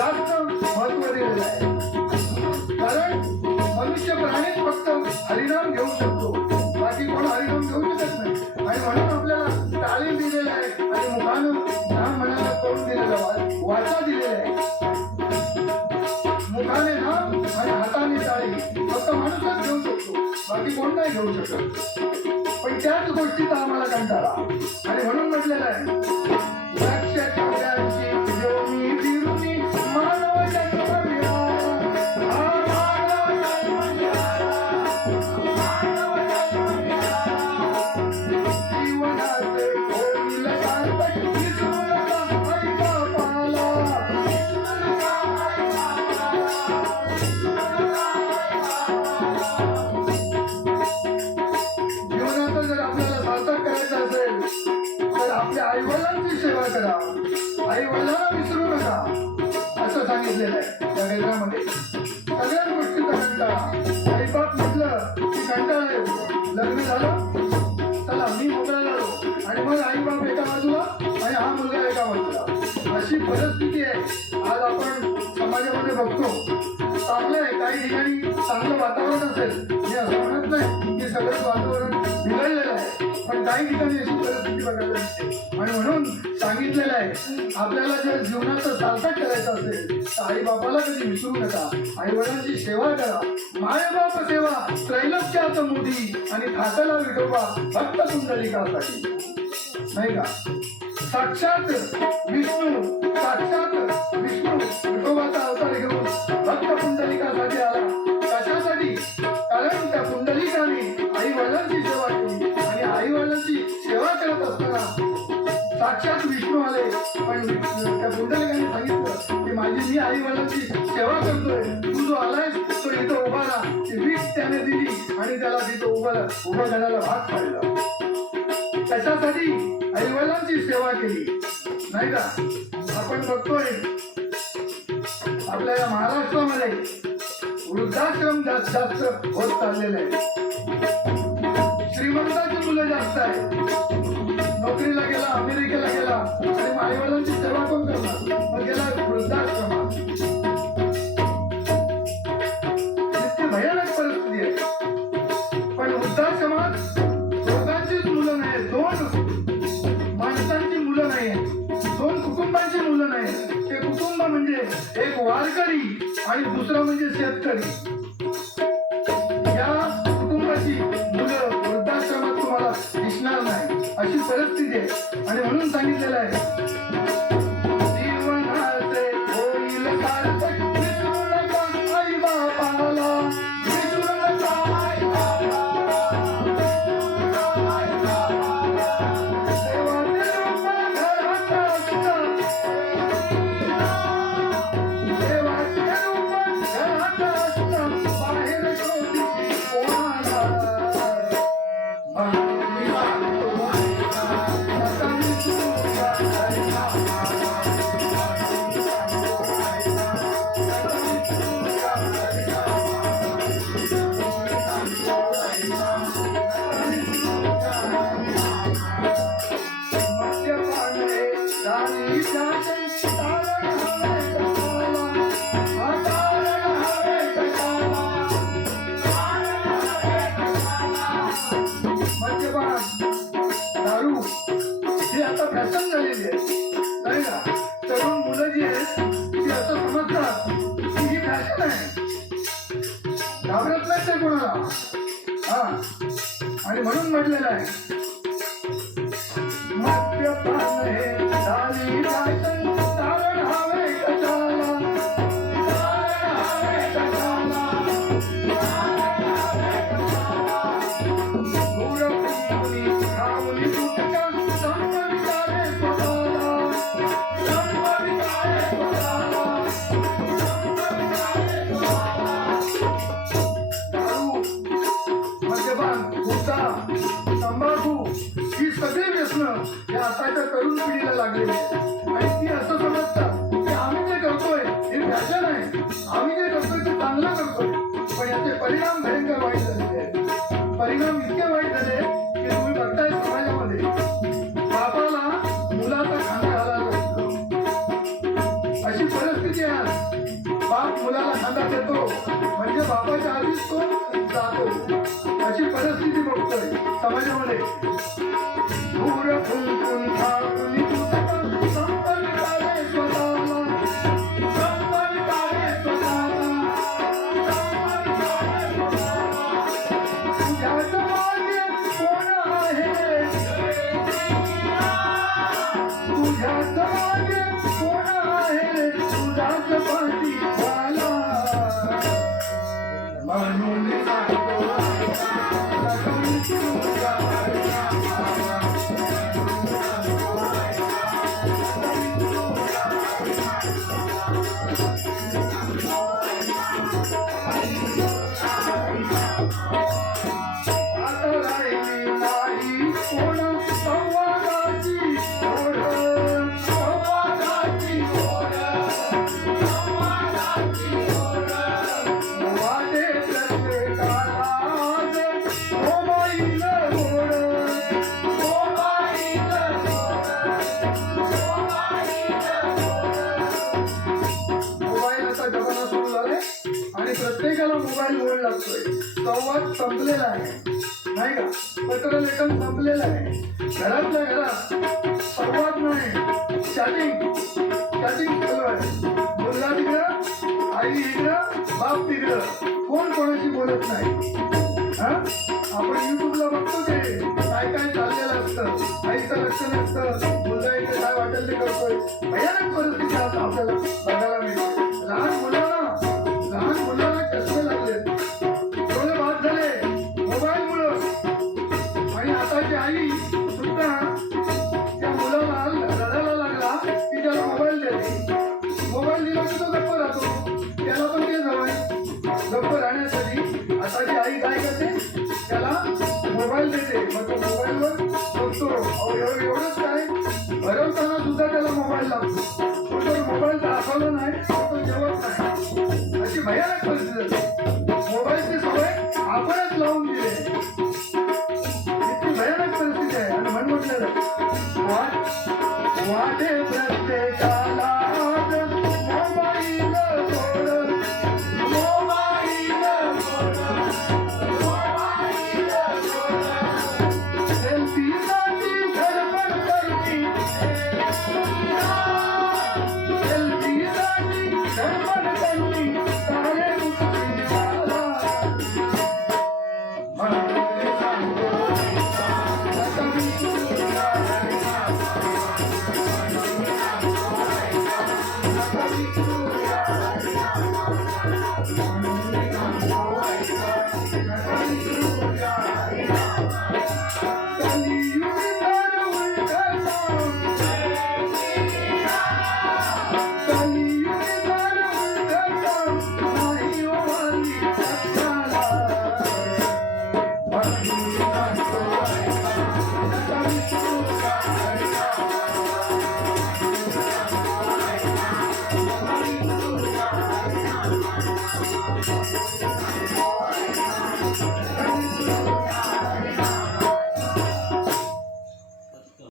जास्त महत्व दिलेलं आहे. कारण मनुष्य प्राणीच फक्त हरिनाम घेऊ शकतो, बाकी कोण हरिनाम घेऊ शकत नाही. आणि म्हणून आपल्याला तालीम दिलेलं आहे आणि मुखानं नाम म्हणायला करून दिलेलं, वाचा दिलेलं आहे. मुखाने नाम आणि हाताने टाळी फक्त माणूसच घेऊ शकतो, बाकी कोण नाही घेऊ शकत. पण त्याच गोष्टीचा आम्हाला कंटाळा आणि म्हणून म्हटलेलं आहे लक्ष ठेवण्याची योनी फिरुनी मानव जन्मविला. जीवनाचे होईल सार्थक विसरू नका आई बापाला. जीवनाचं जर आपल्याला सार्थक करायचं असेल तर आपल्या आईवडिलांची सेवा करा, आईवडिलांना विसरू नका असं सांगितलेलं आहे त्या वेदामध्ये. सगळ्याच गोष्टीचा कंटाळा. आईबाप म्हटलं की कंटाळा येतो. लग्न झालं, चला मी मोकळा झालो आणि मग आईबाप एका बाजूला आणि हा मुलगा एका बाजूला, अशी परिस्थिती आहे आज आपण समाजामध्ये बघतो. चांगलं आहे, काही ठिकाणी चांगलं वातावरण असेल, मी असं म्हणत नाही की सगळंच वातावरण बिघडलेलं आहे, पण काही ठिकाणी अशी परिस्थिती बघायला मिळते. आणि म्हणून सांगितलेलं आहे आपल्याला जर जीवनाचं सार्थक करायचं असेल तर आई बापाला कधी विसरू नका, आई वडिलांची सेवा करा. मायबाप सेवा त्रैलोक्यात मोठी आणि थाटला विठोबा भक्त पुंडलिकासाठी, नाही का. साक्षात विष्णू विठोबाचा अवतार घेऊन भक्त पुंडलिकासाठी आला. कशासाठी? कारण त्या पुंडलिकाने आई वडिलांची सेवा केली आणि आई वडिलांची सेवा करत असताना साक्षात विष्णू आले. पण त्या पुंडलिकाने सांगितलं की माझी मी आई वडिलांची सेवा करतोय, तू जो आलायस तो इथं उभा राहा. ती वीट त्याने दिली आणि त्याला तिथं उभं करायला भाग पाडला. त्याच्यासाठी आई वडिलांची सेवा केली, नाही का. आपण बघतोय आपल्या या महाराष्ट्रामध्ये वृद्धाश्रम जास्त होत चाललेले आहे. श्रीमंताची मुलं जास्त आहेत, नोकरीला गेला, अमेरिकेला गेला आणि आई वडिलांची सेवा कोण करणार? मग गेला वृद्धाश्रमात. इतकी भयानक परिस्थिती आहे. पण वृद्धाश्रमात दोघांचीच मुलं नाही, दोन माणसांची मुलं नाही, दोन कुटुंबांची मुलं नाही. ते कुटुंब म्हणजे एक वारकरी आणि दुसरं म्हणजे शेतकरी. या कुटुंबाची मुलं वृद्धाश्रमात तुम्हाला दिसणार नाही, अशी परिस्थिती आहे. आणि म्हणून सांगितलेलं आहे जीवनाचे होईल सार्थक विसरू नका आई बापाला. विसरू नका आई बापाला. देवाचे रूप घरात असतं, देवाचे रूप घरात असतं, बाहेर शोधीची कोणाला. मी सांगतो आता विसरू नका आई बापाला. दारू ही आता फॅशन झालेली आहे, नाही का. तरुण मुलं जी आहेत ती असं समजतात की ही फॅशन आहे, घाबरत नाही ते कोणाला. हा, आणि म्हणून म्हटलेलं आहे मद्यपान हे झाली फॅशन, कारण हवे कशाला, कारण हवे कशाला, खाऊनी गुटखा संपविकारे स्वतःला, संपविकारे स्वतःला, संपविकारे स्वतःला. दारू, मद्यपान, गुटखा, तंबाखू ही सगळी व्यसनं या आताच्या तरुण पिढीला लागलेली आहे. आणि ती असं समजतात की आम्ही जे करतोय हे फॅशन आहे, आम्ही जे करतोय ते चांगलं करतोय. पण याचे परिणाम भयंकर वाईट झालेले आहेत. परिणाम इतके वाईट झाले की तुम्ही बघताय समाजामध्ये बापाला मुलाचा खांदा घालायला अशी परिस्थिती परिस्थिती आहे. बाप मुलाला खांदा देतो म्हणजे बापाच्या आधीच तो जातो, अशी परिस्थिती बघतोय समाजामध्ये. दूर फुंकून ठाकून संपवितावे स्वतःला, संपवितावे स्वतःला, संपवितावे स्वतःला. तुझ्याच मागे कोण आहे, तुझ्याच मागे कोण आहे, तुझ्याच पाठी झाला. म्हणून सांगतो आता राहिली नाही कोण संवादाची ओढ, संवादाची ओढ, संवादाची ओढ. वाटे प्रत्येकाला आज मोबाईल गोड, मोबाईल गोड, मोबाईल गोड. मोबाईल आता जमाना सुरू झाले आणि प्रत्येकाला मोबाईल गोड लागतोय. संवाद संपलेला आहे नाही का, पत्रलेखन संपलेलं आहे. घरातल्या घरात संवाद नाही, चॅटिंग चॅटिंग चालू आहे. मुलगा तिकडं, आई इकडं, बाप तिकडं, कोण कोणाशी बोलत नाही. हा, आपण युट्यूबला बघतो ते काय काय चाललेलं असतं, आईचं लक्ष नसतं, मुलगा इथे काय वाटेल ते करतोय. भयानक परिस्थिती आता आपल्याला बघायला मिळते. लहान मुलांना चष्मे लागले, डोळे बाद झाले मोबाईलमुळं. आणि आताची आई सुद्धा त्या मुलाला रडायला लागला की त्याला मोबाईल देते. मोबाईल दिला की तो गप्प राहतो, त्याला पण ते जवळ गप्प राहण्यासाठी आताची आई काय करते, त्याला मोबाईल देते. मग तो मोबाईलवर बघतो. एवढंच काय, भरवताना सुद्धा त्याला मोबाईल लागतो. पण तो मोबाईल दाखवला नाही तर तो जेवत नाही. अशी भयानक परिस्थिती झाली. मोबाईलची सवय आपणच लावून दिली, इतकी भयानक परिस्थिती आहे. आणि म्हणून म्हटलेलं वाटे प्रत्येकाला आज मोबाईल गोड, मोबाईल गोड, मोबाईल गोड. सेल्फीसाठी धडपड करती, सेल्फीसाठी धडपड करती, सारे मुक्ती झाला. म्हणून सांगतो आता मी तुला Thank you.